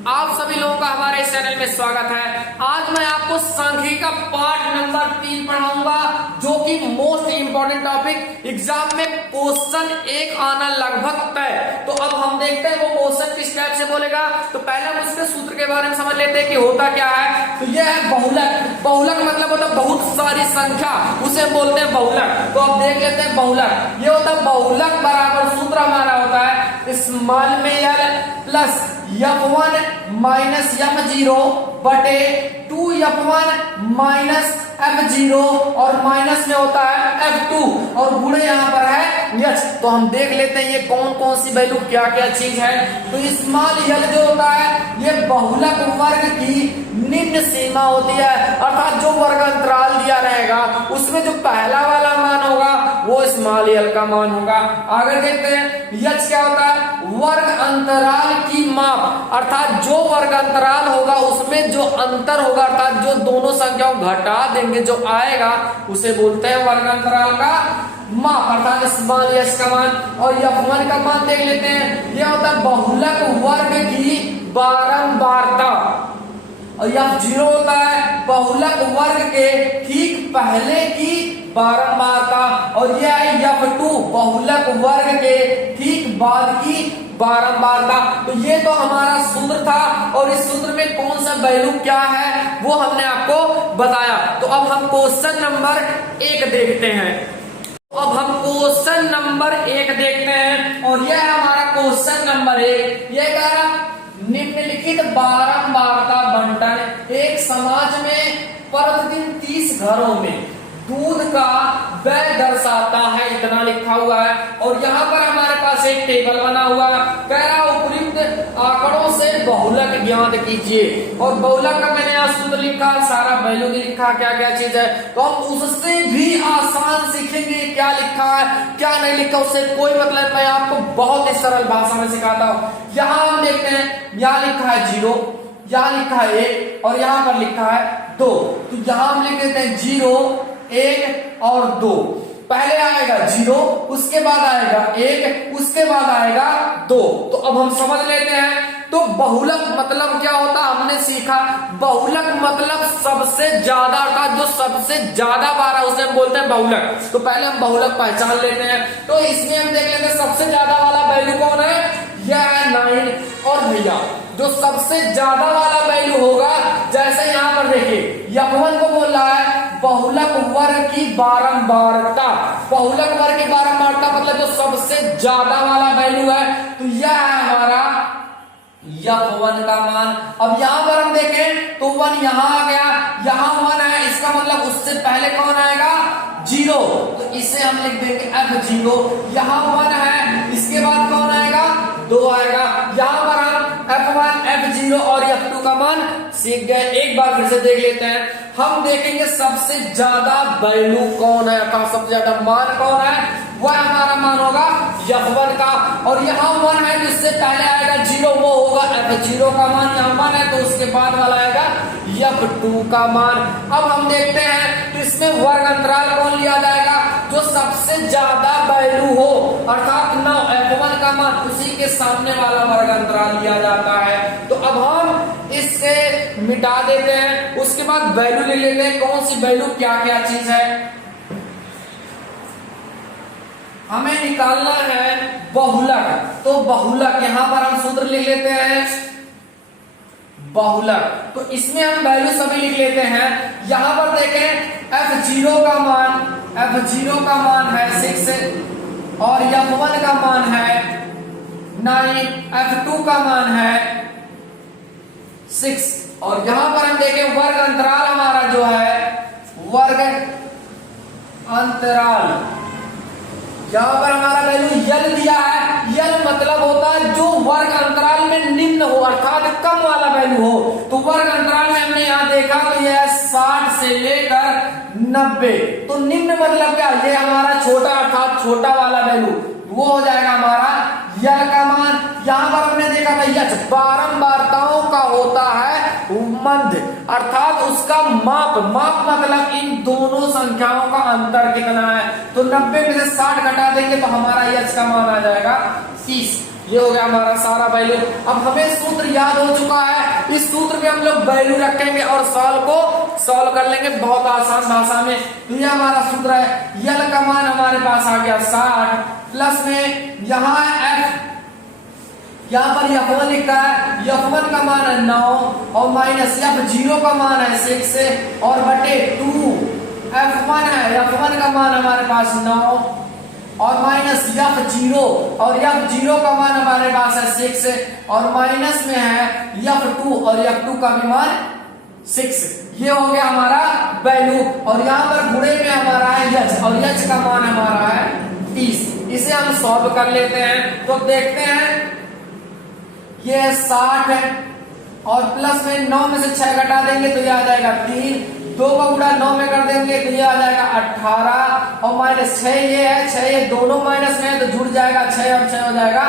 आप सभी लोगों का हमारे इस चैनल में स्वागत है। आज मैं आपको सांख्यिकी का पार्ट नंबर 3 पढ़ाऊंगा, जो कि मोस्ट इंपोर्टेंट टॉपिक एग्जाम में क्वेश्चन एक आना लगभग तय। तो अब हम देखते हैं वो क्वेश्चन किस टाइप से बोलेगा। तो पहले हम उसके सूत्र के बारे में समझ लेते हैं कि होता क्या है। तो यह है बहुलक। बहुलक मतलब होता है बहुत सारी संख्या, उसे बोलते हैं बहुलक। तो अब देख लेते हैं बहुलक। ये होता है बहुलक बराबर सूत्र हमारा होता है स्मॉल में L plus f1 minus f0 बटे 2f1 माइनस f0 और माइनस में होता है f2 और गुणे यहाँ पर है h। तो हम देख लेते हैं ये कौन कौन सी वैल्यू क्या क्या चीज है। तो स्मॉल l जो होता है ये बहुलक वर्ग की निम्न सीमा होती है, अर्थात जो वर्ग अंतराल दिया रहेगा उसमें जो पहला वाला मान होगा वो स्मॉल l का मान होगा। आगे देखते हैं h क्या होता है, वर्ग अंतराल की माप, अर्थात जो वर्ग अंतराल होगा उसमें जो अंतर होगा, अर्थात जो दोनों संख्याओं घटा देंगे जो आएगा उसे बोलते हैं वर्ग अंतराल का माप, अर्थात स्मॉल h का मान। और f1 का मान देख लेते हैं, यह होता है बहुलक वर्ग की बारंबारता। और f0 होता है बहुलक वर्ग के ठीक पहले की बारंबारता। और यह है f2 बहुलक वर्ग के ठीक बाद की बारंबारता। तो ये तो हमारा सूत्र था और इस सूत्र में कौन सा वैल्यू क्या है वो हमने आपको बताया। तो अब हम क्वेश्चन नंबर 1 देखते हैं। अब हम क्वेश्चन नंबर 1 देखते हैं और यह है हमारा क्वेश्चन नंबर 1। यह कह रहा निम्नलिखित बारंबारता बंटन एक समाज में प्रतिदिन 30 घरों में दूध का व्यय दर्शाता है, इतना लिखा हुआ है। और यहाँ पर हमारे पास एक टेबल बना हुआ है, कह रहा उपयुक्त आंकड़ों से बहुलक ज्ञात कीजिए। और बहुलक का मैंने यहाँ सूत्र लिखा, सारा वैल्यू भी लिखा, क्या क्या चीज है। तो हम उससे भी आसान सीखेंगे क्या लिखा है क्या नहीं लिखा, उससे कोई मतलब, मैं आपको बहुत ही सरल भाषा में सिखाता हूँ। यहाँ हम देखते हैं, यहाँ लिखा है 0, यहाँ लिखा है 1 और यहाँ पर लिखा है 2। तो यहाँ हम लिख देते हैं 0 1 और 2। पहले आएगा 0, उसके बाद आएगा 1, उसके बाद आएगा 2। तो अब हम समझ लेते हैं। तो बहुलक मतलब क्या होता है हमने सीखा, बहुलक मतलब सबसे ज्यादा, अर्थात जो सबसे ज्यादा बार है उसे हम बोलते हैं बहुलक। तो पहले हम बहुलक पहचान लेते हैं। तो इसमें हम देख लेते हैं सबसे ज्यादा वाला वैल्यू कौन है, यह है 9। और भैया जो सबसे ज्यादा वाला वैल्यू होगा, जैसे यहाँ पर देखिए f1 को बोल रहा है बहुलक वर्ग की बारंबारता। बहुलक वर्ग की बारंबारता मतलब जो सबसे ज्यादा वाला वैल्यू है, तो यह है हमारा f1 का मान। अब यहाँ पर हम देखें तो 1 यहाँ आ गया, यहाँ 1 है, इसका मतलब उससे पहले कौन आएगा 0, तो इसे हम लिख देंगे f0। यहाँ 1 है, इसके बाद कौन आएगा 2 आएगा। यहाँ पर हम f1 f0 और f2 का मान सीख गए। एक बार फिर से देख लेते हैं। हम देखेंगे सबसे ज्यादा वैल्यू कौन है, अर्थात सबसे ज्यादा मान कौन है, वह हमारा मान होगा f1 का। और यहाँ 1 है, जिससे पहले आएगा 0, वो होगा f0 का मान। यहाँ 1 है तो उसके बाद वाला आएगा f2 का मान। अब हम देखते हैं तो इसमें वर्ग अंतराल कौन लिया जाएगा, जो सबसे ज्यादा वैल्यू हो, अर्थात 9 f1 का मान, उसी के सामने वाला वर्ग अंतराल लिया जाता है। तो अब हम इससे मिटा देते हैं, उसके बाद वैल्यू ले लेते हैं, कौन सी वैल्यू क्या क्या चीज है हमें निकालना है बहुलक। तो बहुलक यहाँ पर हम सूत्र लिख लेते हैं बहुलक। तो इसमें हम वैल्यू सभी लिख लेते हैं। यहाँ पर देखें f0 का मान है 6 और f1 का मान है 9, f2 का मान है 6। और यहाँ पर हम देखें वर्ग अंतराल हमारा जो है वर्ग अंतराल, यहाँ पर हमारा वैल्यू यल दिया है। यल मतलब होता है जो वर्ग अंतराल में निम्न हो, अर्थात कम वाला वैल्यू हो। तो वर्ग अंतराल में हमने यहाँ देखा तो यह 60 से लेकर 90। तो निम्न मतलब क्या, ये हमारा छोटा, अर्थात छोटा वाला वैल्यू वो हो जाएगा हमारा यल का मान। यहाँ पर हमने देखा था यच बारंबारताओं का होता है मध्य, अर्थात उसका माप मतलब इन दोनों संख्याओं का अंतर कितना है। तो 90 में से 60 घटा देंगे तो हमारा यच का मान आ जाएगा 30। ये हो गया हमारा सारा वैल्यू। अब हमें सूत्र याद हो चुका है, इस सूत्र में हम लोग वैल्यू रखेंगे और सॉल्व कर लेंगे बहुत आसान भाषा में। तो ये हमारा सूत्र है, यल का मान हमारे पास आ गया 60 प्लस में यहाँ है एफ, यहाँ पर F1 लिखा है, F1 का मान है 9 और माइनस F0 का मान है 6 और बटे 2 F1 है, F1 का मान हमारे पास 9 और माइनस F0 और F0 का मान हमारे पास है 6 और माइनस में है F2 और F2 का भी मान 6। ये हो गया हमारा वैल्यू और यहाँ पर गुणे में हमारा है यच और यच का मान हमारा है 30। इसे हम सॉल्व कर लेते हैं तो देखते हैं ये 60 है और प्लस में 9 में से 6 घटा देंगे तो ये आ जाएगा 3, 2 का गुणा 9 में कर देंगे तो ये आ जाएगा 18 और माइनस 6 ये है, 6 ये दोनों माइनस में है तो जुड़ जाएगा 6 और 6 हो जाएगा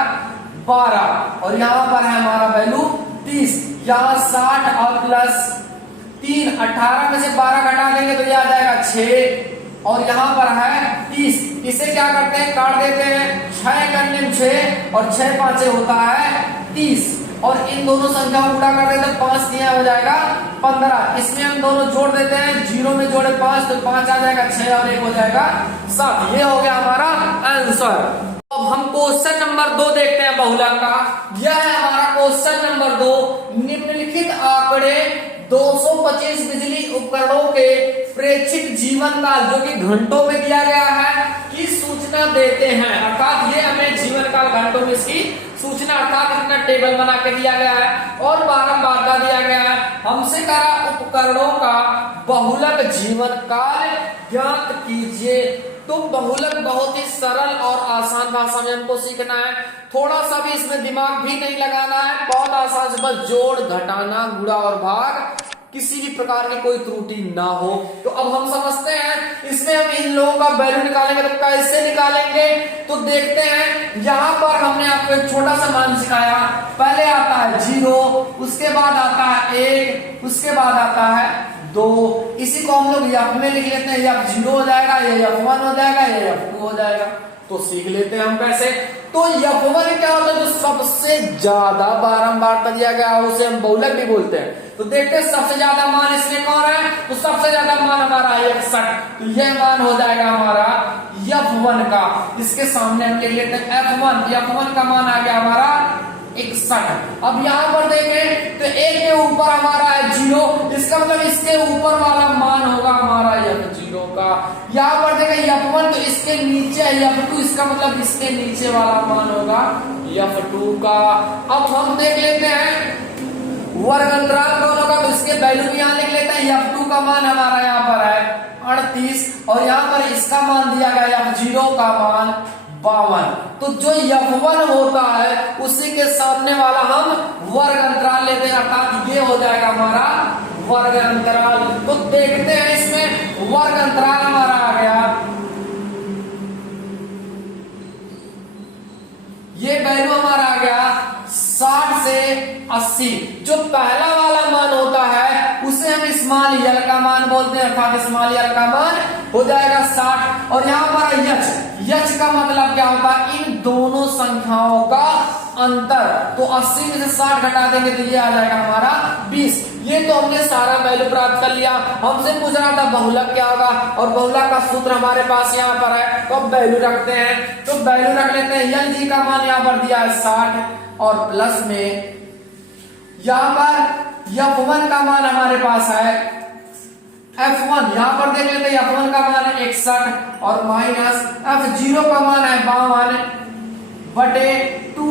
12 और यहाँ पर है हमारा वैल्यू 30। यहाँ 60 और प्लस 3 18 में से 12 घटा देंगे तो ये आ जाएगा 6 और यहाँ पर है 30। इसे क्या करते हैं काट देते हैं, 6 करने में 6 और 6 5 होता है 30 और इन दोनों संख्याओं को गुणा कर देते हैं 5 दिया हो जाएगा 15। इसमें हम दोनों जोड़ देते हैं, 0 में जोड़े 5 तो 5 आ जाएगा 6 और 1 हो जाएगा 7। ये हो गया हमारा आंसर। अब हम क्वेश्चन नंबर 2 देखते हैं बहुलक का। यह है हमारा क्वेश्चन नंबर 2। निम्नलिखित आंकड़े 225 बिजली उपकरणों के प्रेक्षित जीवन काल जो कि घंटों में दिया गया है की सूचना देते हैं। अर्थात ये हमें जीवन काल घंटों में इसकी सूचना अर्थात इतना टेबल बना के दिया गया है और बारंबारता दिया गया है। हमसे कहा उपकरणों का बहुलक जीवन काल ज्ञात कीजिए। तो बहुलक बहुत ही सरल और आसान भाषा में हमको सीखना है, थोड़ा सा भी इसमें दिमाग भी नहीं लगाना है, बहुत आसान से बस जोड़ घटाना गुणा और भाग, किसी भी प्रकार की कोई त्रुटि ना हो। तो अब हम समझते हैं इसमें हम इन लोगों का वैल्यू निकालेंगे तो कैसे निकालेंगे तो देखते हैं। यहाँ पर हमने आपको एक छोटा सा मान सिखाया, पहले आता है 0, उसके बाद आता है 1, उसके बाद आता है 2। इसी को हम लोग F में लिख लेते हैं, F0 हो जाएगा, ये F1 हो जाएगा, ये F2 हो जाएगा। तो सीख लेते हैं हम कैसे। तो F1 क्या होता है जो सबसे ज्यादा बारंबार दिया गया है उसे हम बहुलक भी बोलते हैं। तो देखते हैं सबसे ज्यादा मान इसमें कौन है, तो सबसे ज्यादा मान हमारा है 61। तो यह मान हो जाएगा हमारा F1 का। इसके सामने हम लिख लेते हैं F1 का मान आ गया हमारा 61। अब यहाँ पर देखें तो 1 के ऊपर हमारा है 0, इसका मतलब इसके ऊपर वाला मान होगा हमारा F0 का। यहाँ पर देखें F1 तो इसके नीचे है F2, इसका मतलब इसके नीचे वाला मान होगा F2 का। अब हम देख लेते हैं वर्ग अंतराल कौन होगा, तो इसके वैल्यू भी यहाँ लिख लेते हैं। F2 का मान हमारा यहाँ पर है 38 और यहाँ पर इसका मान दिया गया F0 का मान 52। तो जो F1 होता है उसी के सामने वाला हम वर्ग अंतराल लेते हैं, अर्थात ये हो जाएगा हमारा वर्ग अंतराल। तो देखते हैं इसमें वर्ग अंतराल हमारा आ गया, ये वैल्यू हमारा आ गया 60 से 80। जो पहला वाला मान होता है उसे हम स्मॉल यल का मान बोलते हैं, अर्थात स्मॉल यल का मान हो जाएगा 60। और यहाँ पर यच का मतलब क्या होता है, इन दोनों संख्याओं का अंतर। तो 80 में से 60 घटा देंगे तो ये आ जाएगा हमारा 20। ये तो हमने सारा वैल्यू प्राप्त कर लिया। हमसे पूछ रहा था बहुलक क्या होगा और बहुलक का सूत्र हमारे पास यहाँ पर है, तो अब वैल्यू रखते हैं। तो वैल्यू रख लेते हैं, यल जी का मान यहाँ पर दिया है 60 और प्लस में यहाँ पर F1 का मान हमारे पास है F1, यहाँ पर देख लेते हैं F1 का मान है 61 और माइनस F0 का मान है 52 बटे 2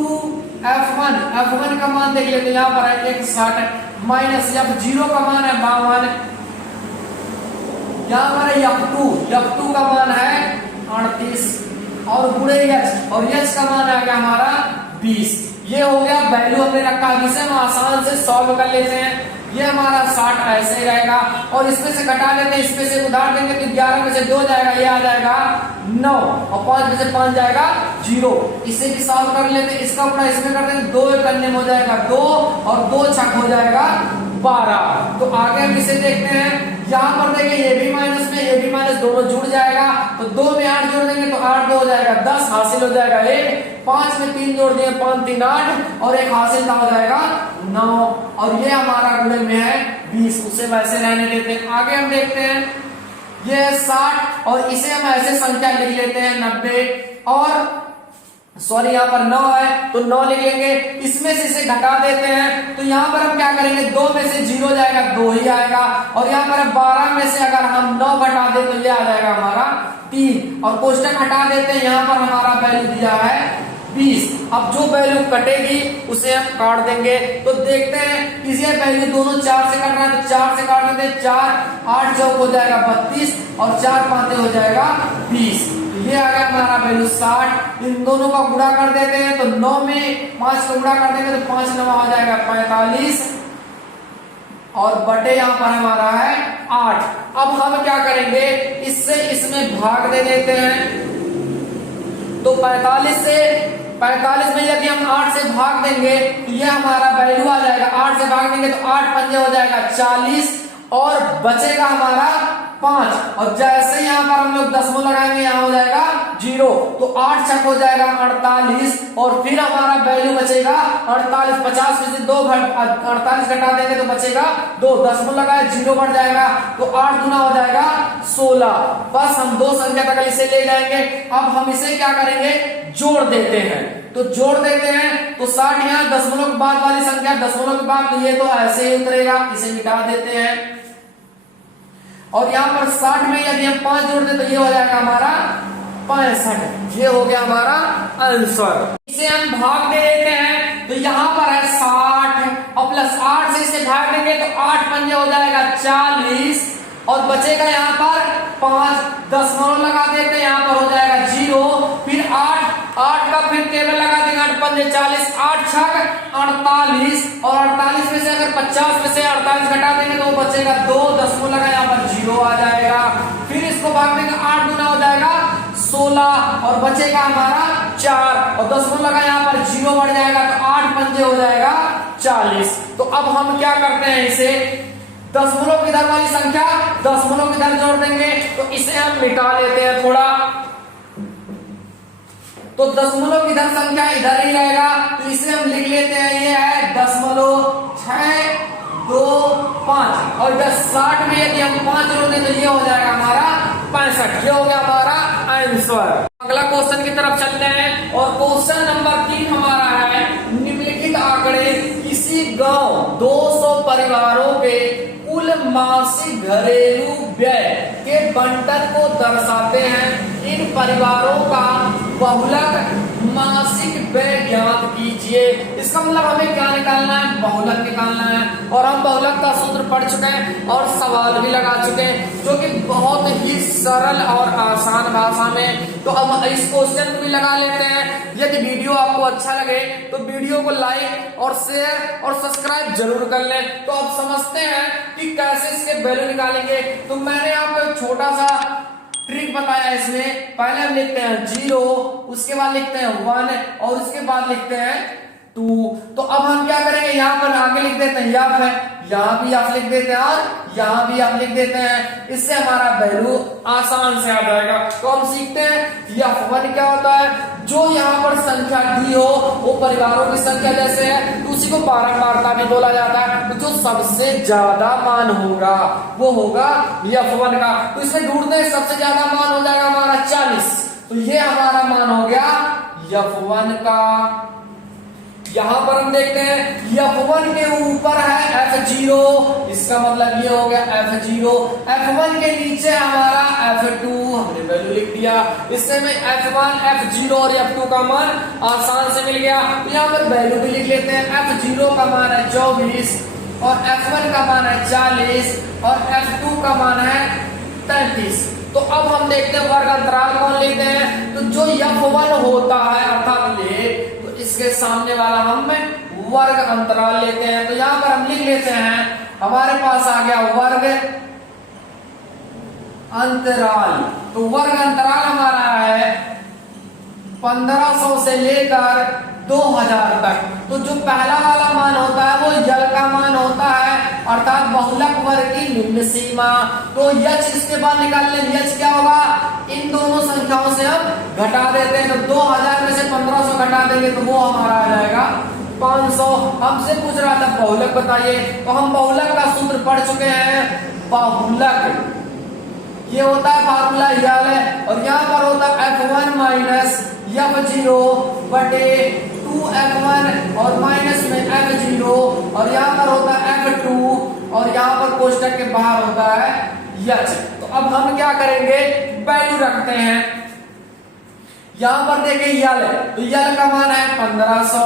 F1 का मान देख लेते हैं यहाँ पर है 61 माइनस F0 का मान है 52, यहाँ पर है F2 का मान है 38 और गुणे यच और यच का मान आ गया हमारा 20। ये हो गया वैल्यू हमने रखा, जिसे हम आसान से सॉल्व कर लेते हैं। ये हमारा 60 ऐसे ही रहेगा और इसमें से घटा लेते हैं, इसमें से उधार देंगे तो 11 में से 2 जाएगा, ये आ जाएगा 9 और 5 में से 5 जाएगा 0। इसे भी सॉल्व कर लेते हैं, इसका अपना इसमें कर देंगे, 2 करने में हो जाएगा 2 और 2 छक हो जाएगा 12। तो आगे हम इसे देखते हैं, यहाँ पर देखिए ये भी माइनस में ये भी माइनस, दोनों जुड़ जाएगा तो 2 में 8 जोड़ देंगे तो 8 2 हो जाएगा 10, हासिल हो जाएगा 1, 5 में 3 जोड़ दिए 5 3 8 और एक हासिल का हो जाएगा 9, और ये हमारा गुणन में है 20, उसे वैसे रहने देते हैं। आगे हम देखते हैं ये है 60 और इसे हम ऐसे संख्या लिख लेते हैं 90, और सॉरी यहाँ पर 9 है तो 9 लिख लेंगे, इसमें से इसे घटा देते हैं तो यहाँ पर हम क्या करेंगे 2 में से 0 जाएगा 2 ही आएगा, और यहाँ पर 12 में से अगर हम 9 घटा दे तो ये आ जाएगा हमारा 3, और कोष्टक हटा देते हैं, यहाँ पर हमारा वैल्यू दिया है 20। अब जो वैल्यू कटेगी उसे हम काट देंगे, तो देखते हैं इसे वैल्यू दोनों 4 से कट रहा है तो 4 से काट देते हैं, 4 8 चौक हो जाएगा 32 और 4 5 हो जाएगा 20, ये आ गया हमारा वैल्यू 60। इन दोनों का गुणा कर देते हैं तो 9 में 5 का गुणा कर देंगे तो 5 9 हो जाएगा 45 और बटे यहाँ पर हमारा है 8। अब हम क्या करेंगे इससे इसमें भाग दे देते हैं, तो 45 में यदि हम 8 से भाग देंगे तो ये हमारा वैल्यू आ जाएगा, 8 से भाग देंगे तो 8 पंजे हो जाएगा 40 और बचेगा हमारा 5, और जैसे यहाँ पर हम लोग दशमलव लगाएंगे यहाँ हो जाएगा 0, तो 8 छक हो जाएगा 48 और फिर हमारा वैल्यू बचेगा 48, 50 में से 2 48 घटा देंगे तो बचेगा 2, दशमलव लगाए 0 बढ़ जाएगा तो 8 गुना हो जाएगा 16। बस हम 2 संख्या तक इसे ले जाएंगे। अब हम इसे क्या करेंगे जोड़ देते हैं, तो जोड़ देते हैं तो 60 यहाँ दशमलव के बाद वाली संख्या दशमलव के बाद, तो ये तो ऐसे ही उतरेगा, इसे मिटा देते हैं, और यहाँ पर 60 में यदि हम 5 जोड़ दें तो ये हो जाएगा हमारा 65, ये हो गया हमारा आंसर। इसे हम भाग दे देते हैं तो यहाँ पर है 60 और प्लस 8 से इसे भाग देंगे तो 8 पंजे हो जाएगा 40 और बचेगा यहाँ पर 5, दशमलव लगा देते हैं यहाँ पर हो जाएगा 0, फिर 8 का फिर टेबल लगा देंगे 8 पंजे 40, 8 छक 48 और 48 में से अगर 50 में से 48 घटा देंगे तो बचेगा 2, दशमलव लगा यहाँ पर 0 आ जाएगा, फिर इसको भाग देंगे 8 गुना हो जाएगा 16 और बचेगा हमारा 4 और दशमलव लगा यहाँ पर 0 बढ़ जाएगा तो 8 पंजे हो जाएगा 40। तो अब हम क्या करते हैं इसे दशमलव की इधर वाली संख्या दशमलव की इधर जोड़ देंगे तो इसे हम मिटा लेते हैं थोड़ा, तो दशमलव की इधर संख्या इधर ही रहेगा तो इसे हम लिख लेते हैं ये है 0.625 और इधर 60 में यदि हम 5 जोड़ दें तो ये हो जाएगा हमारा 65, ये हो गया हमारा आंसर। अगला क्वेश्चन की तरफ चलते हैं और क्वेश्चन नंबर 3 हमारा है निम्नलिखित आंकड़े किसी गांव 200 परिवारों के कुल मासिक घरेलू व्यय के बंटन को दर्शाते हैं। इन परिवारों का बहुलक मासिक व्यय ज्ञात कीजिए। इसका मतलब हमें क्या निकालना है, बहुलक निकालना है, और हम बहुलक का सूत्र पढ़ चुके हैं और सवाल भी लगा चुके हैं जो कि बहुत ही सरल और आसान भाषा में। तो अब इस क्वेश्चन को भी लगा लेते हैं। यदि वीडियो आपको अच्छा लगे तो वीडियो को लाइक और शेयर और सब्सक्राइब जरूर कर लें। तो अब समझते हैं कि कैसे इसके वैल्यू निकालेंगे। तो मैंने आपको एक छोटा सा ट्रिक बताया इसमें। पहले हम लिखते हैं 0, उसके बाद लिखते हैं 1 और उसके बाद लिखते हैं 2। तो अब हम क्या करेंगे, यहाँ पर आगे लिख देते हैं यफ है, यहाँ भी यफ लिख देते हैं और यहाँ भी यफ लिख देते हैं। इससे हमारा वैल्यू आसान से आ जाएगा। तो हम सीखते हैं F1 क्या होता है। जो यहाँ पर संख्या दी हो वो परिवारों की संख्या जैसे है तो उसी को बारंबारता भी बोला जाता है। तो जो सबसे ज्यादा मान होगा वो होगा F1 का। तो इसमें ढूंढते हैं सबसे ज्यादा मान हो जाएगा हमारा 40। तो ये हमारा मान हो गया F1 का। यहां पर हम देखते हैं F1 के ऊपर है F0, इसका मतलब ये हो गया F0। F1 के नीचे हमारा F2, हमने वैल्यू लिख दिया। इससे में F1, F0 और F2 का मान आसान से मिल गया। तो यहाँ पर वैल्यू भी लिख लेते हैं। F0 का मान है 24 और F1 का मान है 40 और F2 का मान है 33। तो अब हम देखते हैं वर्ग अंतराल कौन लेते हैं। तो जो F1 होता है अर्थात ये, इसके सामने वाला हम वर्ग अंतराल लेते हैं। तो यहां पर हम लिख लेते हैं, हमारे पास आ गया वर्ग अंतराल। तो वर्ग अंतराल हमारा है 1500 से लेकर 2000 तक। तो जो पहला वाला मान होता है वो यल का मान होता है, अर्थात बहुलक वर्ग की असीम सीमा। तो यच इसके बाद निकाल लें, यच क्या होगा, इन दोनों संख्याओं से हम घटा देते हैं। तो 2000 में से 1500 घटा देंगे तो वो हमारा आ जाएगा 500। हमसे पूछ रहा था बहुलक बताइए, तो हम बहुलक का सूत्र पढ़ चुके हैं। बहुलक ये होता है फार्मूला याद है, और यहाँ पर होता है f1 माइनस f0 बटे 2f1 और माइनस में f0, और यहाँ पर होता है f2 और यहाँ पर कोष्टक के बाहर होता है यच। तो अब हम क्या करेंगे, वैल्यू रखते हैं। यहाँ पर देखिए यल, तो यल का मान है 1500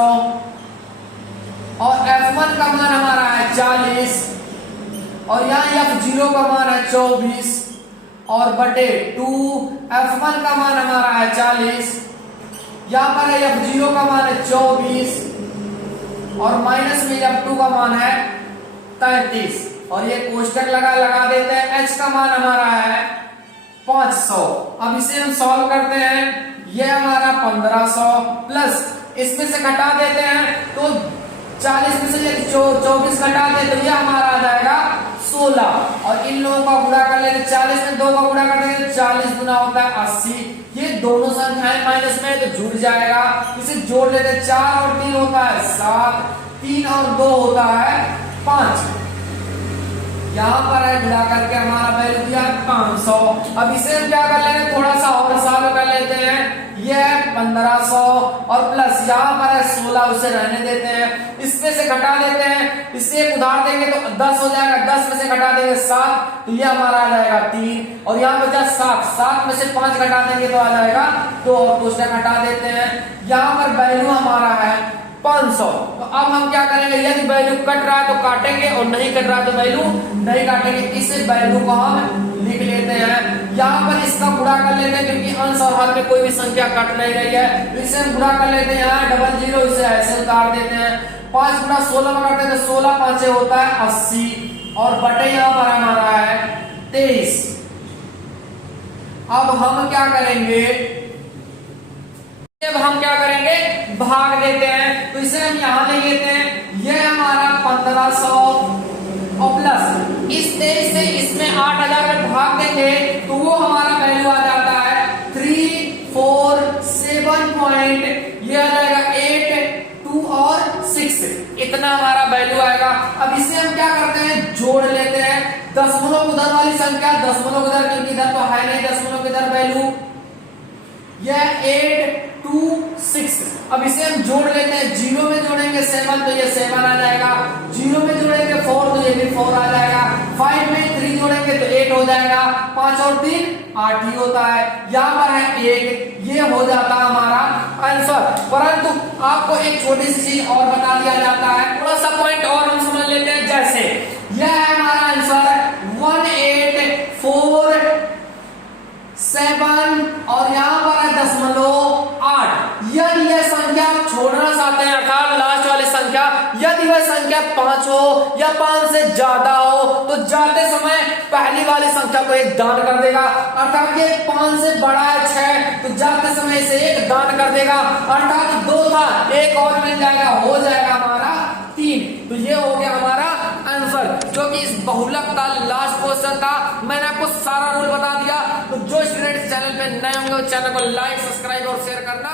और f1 का मान हमारा है 40 और यहाँ f0 का मान है 24 और बटे 2 f1 का मान हमारा है 40, यहाँ पर है f0 का मान है 24 और माइनस में f2 का मान है 33 और ये कोष्टक लगा देते हैं। h का मान हमारा है 500। अब इसे हम सॉल्व करते हैं, ये हमारा 1500 प्लस इसमें से घटा देते हैं, तो 40 में से 24 घटा दे तो ये हमारा आ जाएगा 16 और इन लोगों का गुणा कर लेते, 40 में 2 का गुणा कर देंगे, 40 गुना होता है 80। ये दोनों संख्याएं माइनस में तो जुड़ जाएगा, इसे जोड़ लेते, 4 और 3 होता है 7, 3 और 2 होता है 5। यहाँ पर है मिला करके हमारा वैल्यू दिया 500। अब इसे हम क्या कर लेंगे, थोड़ा सा और सॉल्व कर लेते हैं। ये है 1500 और प्लस यहाँ पर है 16, उसे रहने देते हैं, इसमें से घटा देते हैं, इससे एक उधार देंगे तो 10 हो जाएगा, 10 में से घटा देंगे 7 तो ये हमारा आ जाएगा 3 और यहाँ बचा 7 में से 5 घटा देंगे तो आ जाएगा 2 और कोष्टक घटा देते हैं। यहाँ पर वैल्यू हमारा है 500। तो अब हम क्या करेंगे, यदि वैल्यू कट रहा है तो काटेंगे और नहीं कट रहा है तो वैल्यू नहीं काटेंगे। इस वैल्यू को हम लिख लेते हैं, यहाँ पर इसका गुणा कर लेते हैं क्योंकि अंश और हर में कोई भी संख्या कट नहीं रही है, तो इसे हम गुणा कर लेते हैं। यहाँ डबल जीरो इसे ऐसे उतार देते हैं, 5 गुना 16 में करते हैं तो 16 5 होता है 80 और बटे यहाँ पर हमारा है 23। अब हम क्या करेंगे, अब हम क्या करेंगे, भाग देते हैं, तो इसे हम यहां ले लेते हैं। यह हमारा 1500 और प्लस इस 23 से इसमें 8000 में भाग देंगे तो वो हमारा वैल्यू आ जाता है 347 पॉइंट, ये आ जाएगा 8 2 और 6, इतना हमारा वैल्यू आएगा। अब इसे हम क्या करते हैं, जोड़ लेते हैं। दशमलव उधर वाली संख्या दशमलव उधर, क्योंकि इधर तो है नहीं दशमलव की इधर वैल्यू, यह 8 2 6। अब इसे हम जोड़ लेते हैं, 0 में जोड़ेंगे 7 तो ये 7 आ जाएगा, 0 में जोड़ेंगे 4 तो ये भी 4 आ जाएगा, 5 में 3 जोड़ेंगे तो 8 हो जाएगा, 5 और 3 8 ही होता है, यहाँ पर है 1, ये हो जाता है हमारा आंसर। परंतु आपको एक छोटी सी चीज और बता दिया जाता है, थोड़ा सा पॉइंट और हम समझ लेते हैं। जैसे यह है हमारा आंसर 1847 और यहाँ पर है 0.8। यदि यह संख्या आप छोड़ना चाहते हैं, अर्थात लास्ट वाली संख्या, यदि वह संख्या 5 हो या 5 से ज्यादा हो तो जाते समय पहली वाली संख्या को एक दान कर देगा, अर्थात ये 5 से बड़ा है 6 तो जाते समय इसे एक दान कर देगा, अर्थात 2 था एक और मिल जाएगा, हो जाएगा हमारा 3। तो ये हो गया हमारा आंसर, जो कि इस बहुलक का लास्ट क्वेश्चन था। मैंने आपको सारा रूल बता दिया। तो जो स्टूडेंट चैनल पे नए होंगे वो चैनल को लाइक सब्सक्राइब और शेयर करना